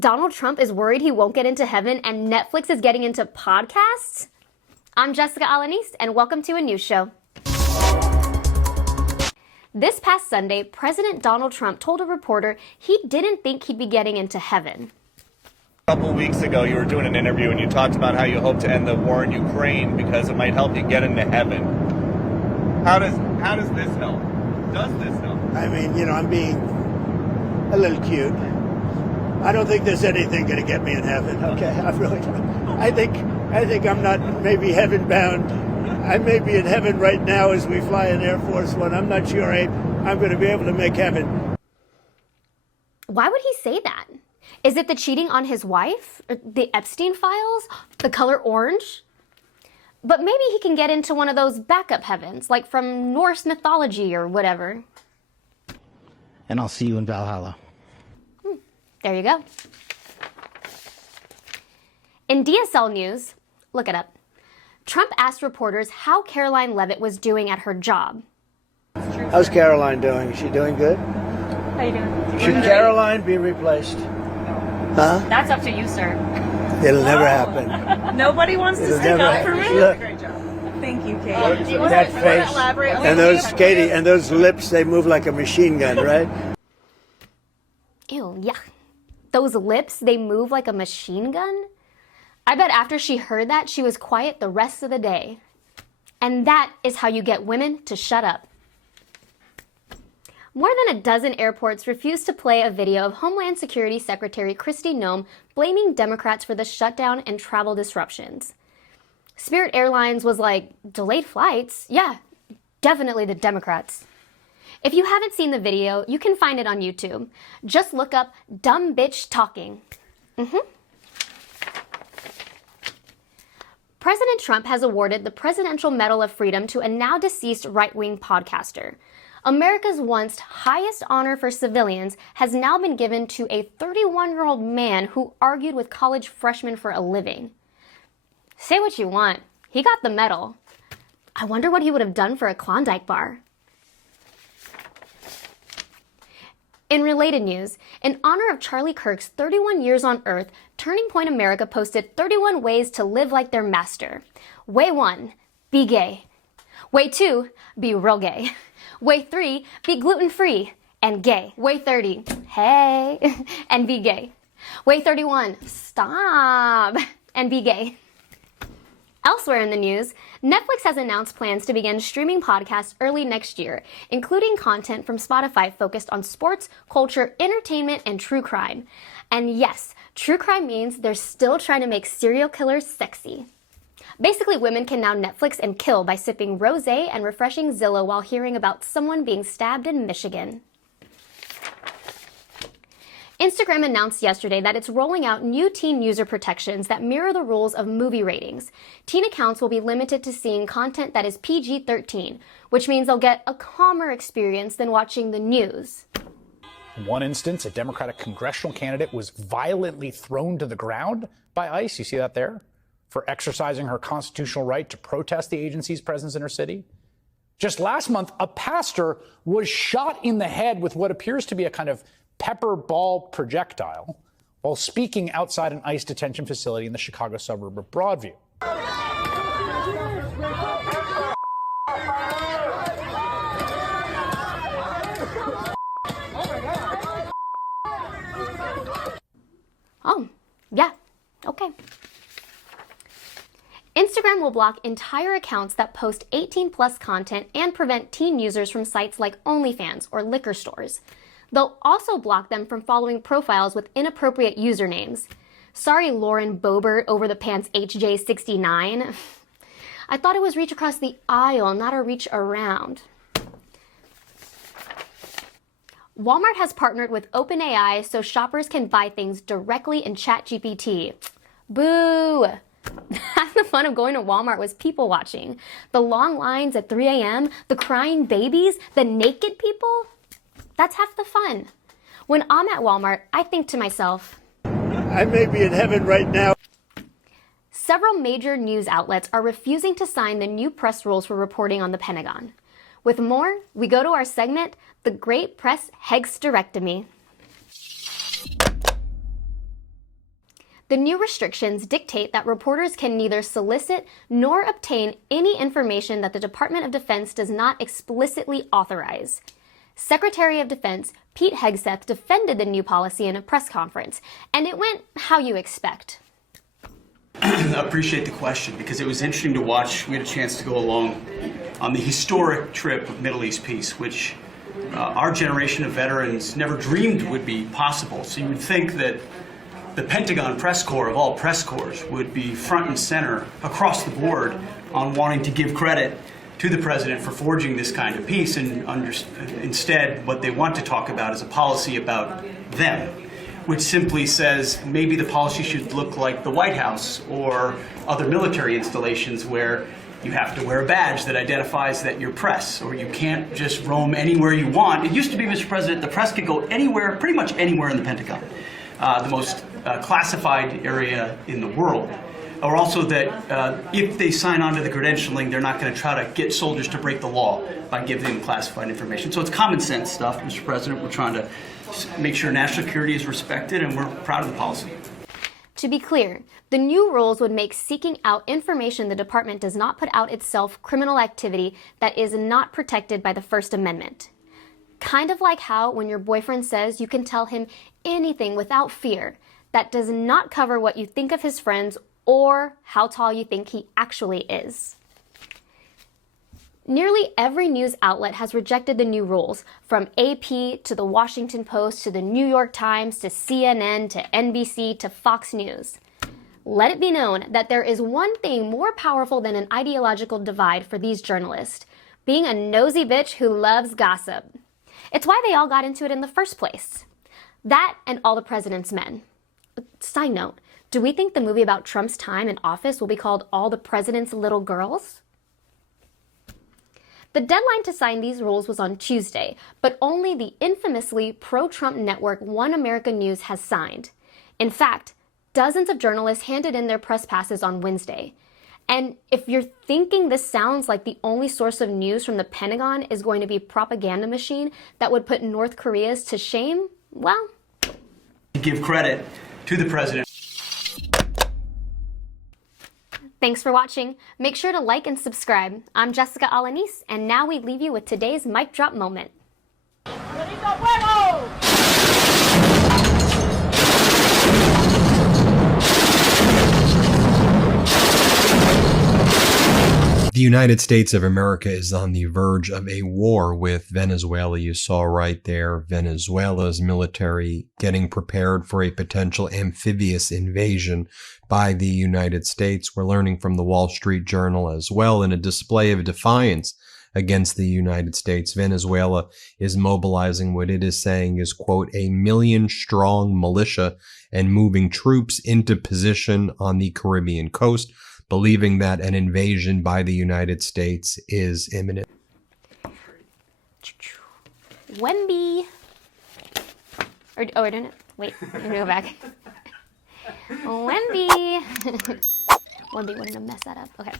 Donald Trump is worried he won't get into heaven and Netflix is getting into podcasts? I'm Jessica Alaniz and welcome to a news show. This past Sunday, President Donald Trump told a reporter he didn't think he'd be getting into heaven. A couple weeks ago, you were doing an interview and you talked about how you hope to end the war in Ukraine because it might help you get into heaven. How does this help? Does this help? I mean, I'm being a little cute. I don't think there's anything going to get me in heaven. Okay, I really don't. I think I'm not maybe heaven bound. I may be in heaven right now as we fly in Air Force One. I'm not sure I'm going to be able to make heaven. Why would he say that? Is it the cheating on his wife? The Epstein files? The color orange? But maybe he can get into one of those backup heavens, like from Norse mythology or whatever. And I'll see you in Valhalla. There you go. In DSL news, look it up. Trump asked reporters how Caroline Leavitt was doing at her job. How's Caroline doing? Is she doing good? How you doing? Should Caroline be replaced? Huh? That's up to you, sir. It'll never happen. Nobody wants to It'll stick never up for happen. me. Look. Great job. Thank you, Kate. Do you want That to face elaborate? and those Katie and those lips, they move like a machine gun, right? Ew, yeah. Those lips, they move like a machine gun? I bet after she heard that, she was quiet the rest of the day. And that is how you get women to shut up. More than a dozen airports refused to play a video of Homeland Security Secretary Kristi Noem blaming Democrats for the shutdown and travel disruptions. Spirit Airlines was like, delayed flights? Yeah, definitely the Democrats. If you haven't seen the video, you can find it on YouTube. Just look up dumb bitch talking. President Trump has awarded the Presidential Medal of Freedom to a now deceased right-wing podcaster. America's once highest honor for civilians has now been given to a 31-year-old man who argued with college freshmen for a living. Say what you want, he got the medal. I wonder what he would have done for a Klondike bar. In related news, in honor of Charlie Kirk's 31 years on Earth, Turning Point America posted 31 ways to live like their master. Way 1, be gay. Way 2, be real gay. Way 3, be gluten-free and gay. Way 30, hey, and be gay. Way 31, stop, and be gay. Elsewhere in the news, Netflix has announced plans to begin streaming podcasts early next year, including content from Spotify focused on sports, culture, entertainment, and true crime. And yes, true crime means they're still trying to make serial killers sexy. Basically, women can now Netflix and kill by sipping rosé and refreshing Zillow while hearing about someone being stabbed in Michigan. Instagram announced yesterday that it's rolling out new teen user protections that mirror the rules of movie ratings. Teen accounts will be limited to seeing content that is PG-13, which means they'll get a calmer experience than watching the news. In one instance, a Democratic congressional candidate was violently thrown to the ground by ICE. You see that there? For exercising her constitutional right to protest the agency's presence in her city. Just last month, a pastor was shot in the head with what appears to be a kind of pepper ball projectile while speaking outside an ICE detention facility in the Chicago suburb of Broadview. Oh, yeah, okay. Instagram will block entire accounts that post 18+ content and prevent teen users from sites like OnlyFans or liquor stores. They'll also block them from following profiles with inappropriate usernames. Sorry, Lauren Boebert over the pants HJ69. I thought it was reach across the aisle, not a reach around. Walmart has partnered with OpenAI so shoppers can buy things directly in ChatGPT. Boo! Half the fun of going to Walmart was people watching. The long lines at 3 a.m., the crying babies, the naked people. That's half the fun. When I'm at Walmart, I think to myself, I may be in heaven right now. Several major news outlets are refusing to sign the new press rules for reporting on the Pentagon. With more, we go to our segment, The Great Press Hegsterectomy. The new restrictions dictate that reporters can neither solicit nor obtain any information that the Department of Defense does not explicitly authorize. Secretary of Defense Pete Hegseth defended the new policy in a press conference, and it went how you expect. I appreciate the question because it was interesting to watch. We had a chance to go along on the historic trip of Middle East peace, which our generation of veterans never dreamed would be possible. So you would think that the Pentagon press corps of all press corps would be front and center across the board on wanting to give credit to the president for forging this kind of peace, and instead what they want to talk about is a policy about them, which simply says maybe the policy should look like the White House or other military installations where you have to wear a badge that identifies that you're press, or you can't just roam anywhere you want. It used to be, Mr. President, the press could go anywhere, pretty much anywhere in the Pentagon, the most classified area in the world. Or also that if they sign on to the credentialing, they're not going to try to get soldiers to break the law by giving them classified information. So it's common sense stuff, Mr. President. We're trying to make sure national security is respected, and we're proud of the policy. To be clear, the new rules would make seeking out information the department does not put out itself criminal activity that is not protected by the First Amendment. Kind of like how when your boyfriend says you can tell him anything without fear, that does not cover what you think of his friends or how tall you think he actually is. Nearly every news outlet has rejected the new rules, from AP to the Washington Post to the New York Times to CNN to NBC to Fox News. Let it be known that there is one thing more powerful than an ideological divide for these journalists: being a nosy bitch who loves gossip. It's why they all got into it in the first place. That and All the President's Men. Side note, do we think the movie about Trump's time in office will be called All the President's Little Girls? The deadline to sign these rules was on Tuesday, but only the infamously pro-Trump network One America News has signed. In fact, dozens of journalists handed in their press passes on Wednesday. And if you're thinking this sounds like the only source of news from the Pentagon is going to be a propaganda machine that would put North Korea's to shame, well, give credit to the president. Thanks for watching. Make sure to like and subscribe. I'm Jessica Alaniz, and now we leave you with today's mic drop moment. The United States of America is on the verge of a war with Venezuela. You saw right there Venezuela's military getting prepared for a potential amphibious invasion by the United States. We're learning from the Wall Street Journal as well, in a display of defiance against the United States. Venezuela is mobilizing what it is saying is, quote, a 1 million-strong militia and moving troops into position on the Caribbean coast, believing that an invasion by the United States is imminent. Wemby. Oh, we're doing it? Wait, I'm gonna go back. Wemby. Wemby, we're gonna mess that up. Okay.